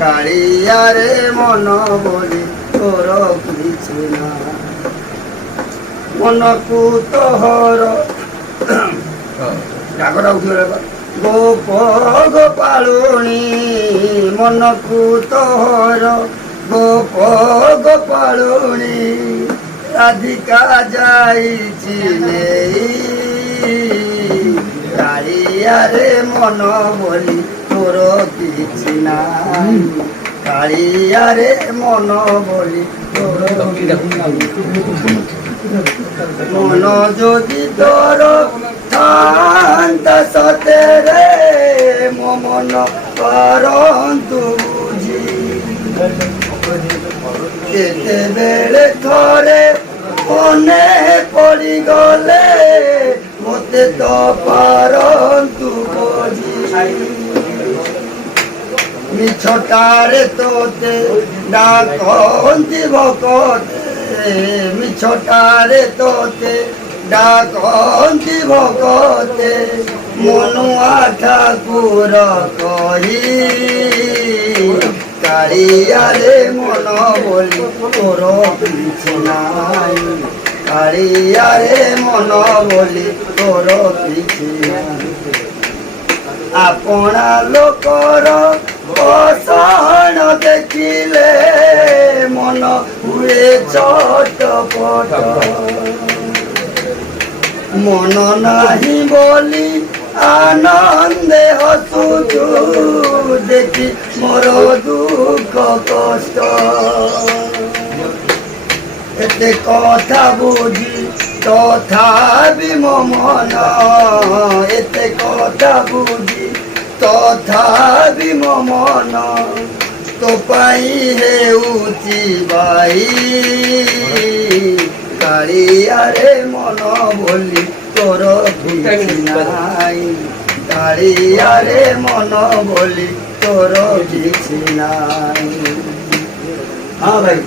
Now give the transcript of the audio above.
কালিয়ারে মন বলি তোর কিছু না মনকু তোহর ডাকটা উঠিগলা গোপ গোপালুণী মনকু তোহর গোপ গোপালুণী রাধিকা যাইছি নেই কালিয়ারে মন বলি তোর কিছু নাই কালিয়ারে মন বলি তোর মন যদি তোর থান্তা সতেরে মন করন্তু বুঝি কেতেবেলে থরে মনে পড়িগলে মতে তো পারন্তু বুঝি মিছটারে তোতে ডাকন্তি ভকতে মিছটারে তোতে ডাকন্তি ভকতে মনুয়া ঠাকুর কহি কালিয়ারে মন বলি তোর কিছু নাই কালিয়ারে মন বলি তোর কিছু নাই আপনা লোকর অসহন দেখিলে মন হুয়ে চটপট মন নাহি বলি আনন্দে হসুচু দেখি মোর দুঃখ কষ্ট এতে কথা বুঝি তথাপি মন এতে কথা বুঝি তথাপি মন তো পাই হেউচি বাই কালিয়ারে মন বলি তোর কিছু নাই কালিয়ারে মন বলি তোর কিছু নাই। হ্যাঁ ভাই।